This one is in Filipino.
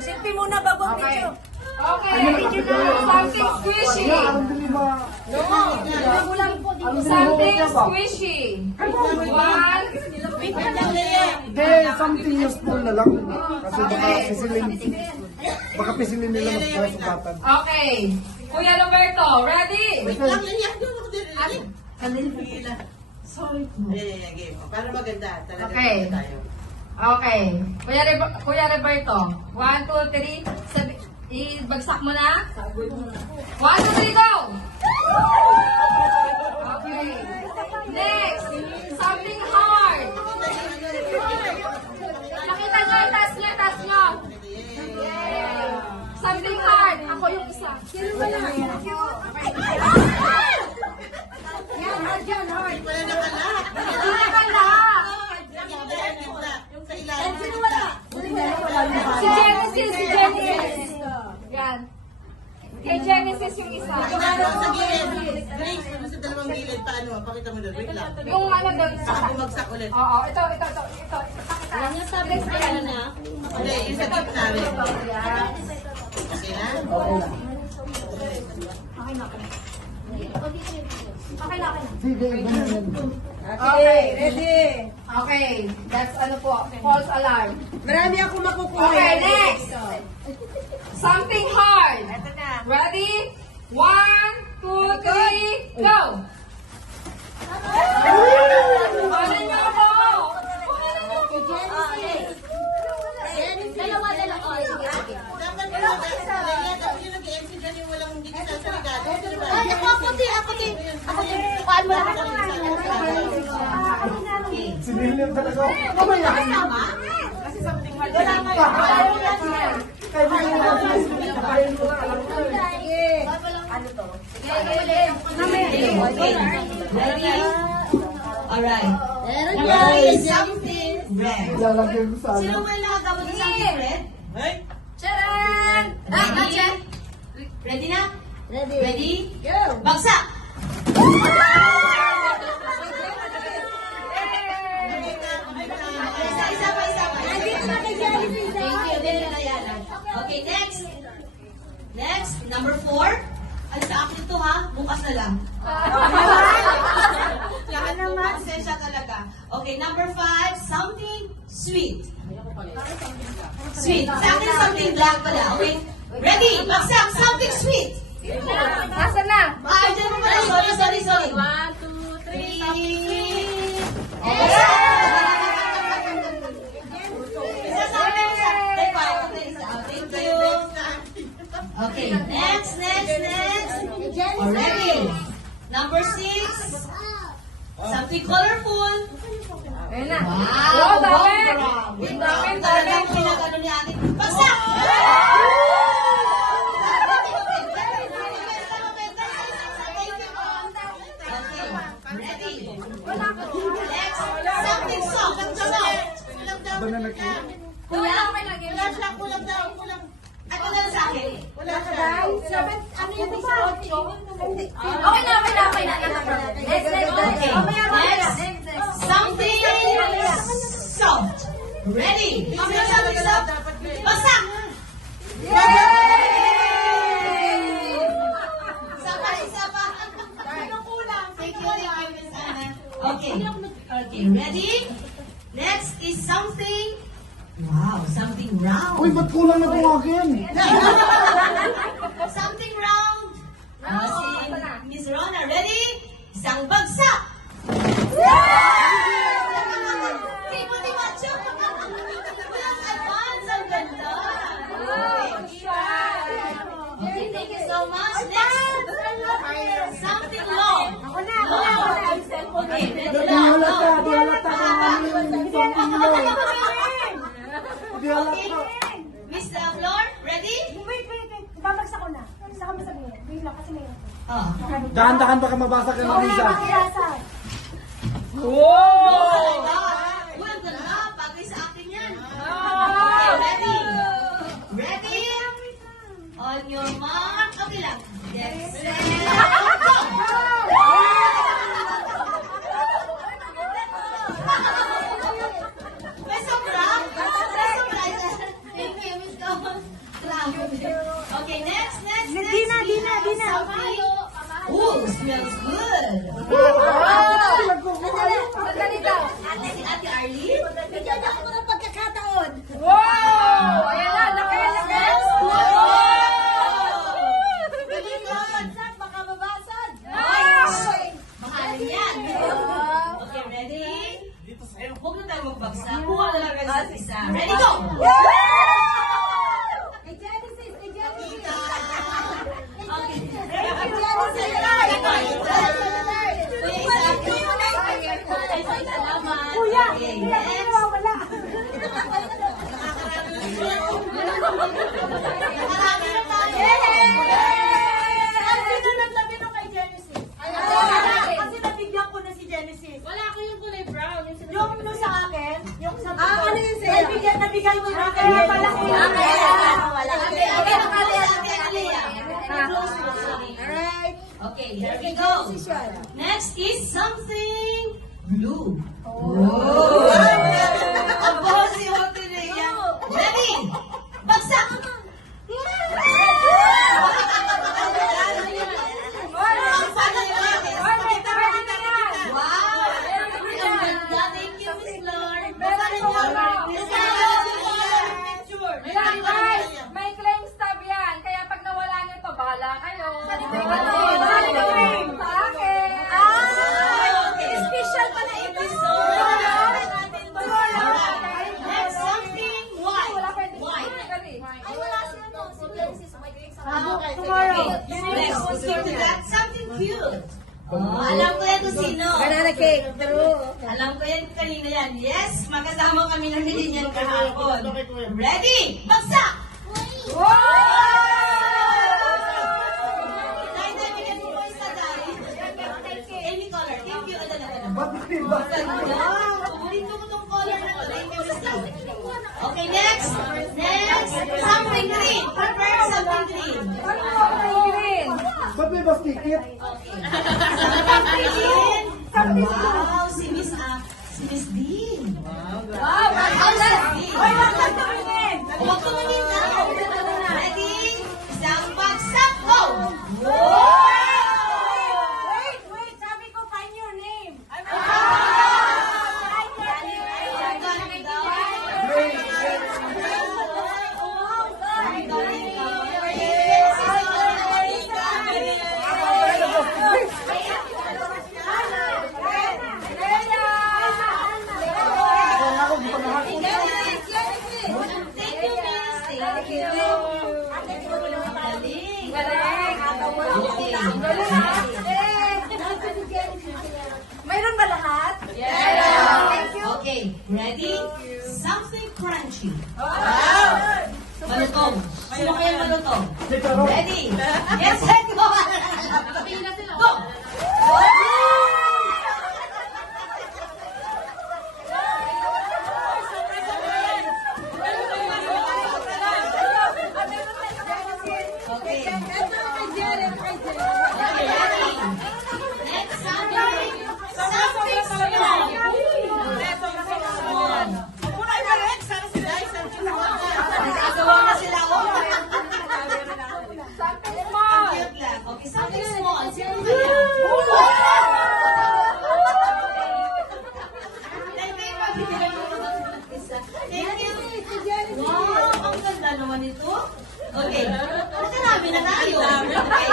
Selfie muna bago video. Okay, something squishy. Something squishy. One. Hindi, something useful na lang. Kasi baka pisilin nila magkasugatan. Okay. Kuya Roberto, ready? Sorry. Para maganda. Talaga Okay. tayo. Okay. Kuya Roberto, 1, 2, 3. Ibagsak mo na. 1, 2, 3, go! Okay. Next, something hard. Nakita nyo, taas nyo. Something hard. Ako yung isa. Sino ba yan? Yan, hard yan, hard. Wala nakalak. Hindi nakala. Yung sa ilalim. Sino wala? Si Genesis. Yan. Kay Genesis yung isa. Sa gilid. Grace, ano sa dalawang gilid? Paano? Pakita mo doon. Wait lang. Yung ano doon. Saka bumagsak ulit. Oo, ito. Pakita. Yan yung sabi sa na. Hindi, yung sa gitna. Okay na? Sige, ganyan. Okay, ready. Okay, that's ano po, false alarm. Marami ako makukuha. Okay, next. Something hard. Ito na. Ready? 1, 2, 3, go! Ano nyo ako? Dapat mo lang. Dapat yung nag-MC dyan yung walang hindi ka sa regalo. Kuhaan mo lang. Sinilip talaga. Alright. Meron guys. Something red. Lalagyan ko sa ano. Sino ba yung nakagabot sa something red? Hey? Charan! Ready? Ready na? Ready. Ready? Go. Bagsak! Isa pa. Thank you. Dito na yan. Okay, next. Next, number 4. Ano sa akin ito ha? Bukas na lang. Lahat naman. Pasensya talaga. Okay, number 5. Something sweet. Sweet. Sa akin something black pala. Okay? Ready? Bagsak! Something sweet! Nasaan na? Dyan mo pala. Sorry. 1, 2, 3. Isa sa akin. Teka, isa. Thank you. Okay, next. Already. Number 6. Something colorful. Ayun na. Wow, dami. Dami. Talagang pinagano ni ate. Bagsak! Ready. Next. Something soft. Banana cake. Kulang daw. Ako na lang sa akin. Wala siya. Ano yung 18? Okay na. Next. Okay. Next. Something soft. Ready. Something soft. Bagsak! Isa pa. Anong kulang? Thank you, Miss Anna. Okay, ready? Next is something, something round. Uy, ba't kulang na kung akin? Something round. Si Miss Rona, ready? Isang bagsak. Tipo ni Macho. Walang advance. Ang ganda. Okay, thank you so much. Next, something long. Okay, ready Di now. halata kung ano yung something low. Di halata. Okay, Miss Flor, ready? Wait. Babagsak ko na. Isa ka masabihin. Wait lang, kasi may... Oh. Dahan-dahan baka mabasa ka ng Lisa. Makilasa. Oh my God! Uy, ang ganda. Bagay sa akin yan. Okay, ready? Ready? On your mark. Okay lang. Get set. Go! May sobra? May sobra. Thank you, Miss Dawn. Okay, next. Dina. Something. Ooh, smells good. Sandali daw. Si Ate Arlene. Bigyan niyo ako ng pagkakataon. Wow! Ayan na, laki. Babasag, baka mabasag. Mahalin yan. Okay, ready? Huwag na tayo magbagsak. Kuha na lang kayo sa isa. Ready, go! Kay Genesis. Okay. Kuya, Okay, kuya, next. nawawala. Marami na tayo. Ang sino nagsabi nung kay Genesis? Kasi nabigyan ko na si Genesis. Wala ko yung kulay brown. Yung nung sa akin, yung sa ano yun sa'yo? nabigyan ko na. Kaya pala Alright. Okay, here we go. Next is something blue. Oh! Abo, si Hotel Rhea. Ready? Bagsak! Wow! Thank you, Miss Lord. Ayan, guys, may claim stub yan. Kaya pag nawala nyo to, bahala kayo. Sa akin. Special pala ito. Next, something white. White. Ay, wala siya no. Si Genesis, may grades ako. Okay, next, proceed to that. Something cute. Oh, alam ko yan kung sino. Banana cake. True. Alam ko yan kanina yan. Yes, magkasama kami ng niyan kahapon. Ready? Bagsak! Dahil bigyan mo po isa dahil. Any color. Thank you. Ganda. Paborito ko tong color na to. Thank you, Miss Lou. Okay, next. Something green. Prepare something green. Ba't may bastikit? Wow, si Miss Dean. Wow, Huwag tumingin na. Ready? Isang bagsak, go! Wait, sabi ko, find your name. Mayroon ba lahat? Okay, ready? Something crunchy. Malutong. Sino kayo malutong? Ready? Get set, go! Go! Okay. Next, something small. Nagagawa na sila, oh. something small. Cute lang. Okay, something small. Sino kaya? Thank you. Wow, ang ganda naman ito. Okay, nakarami na tayo. Okay,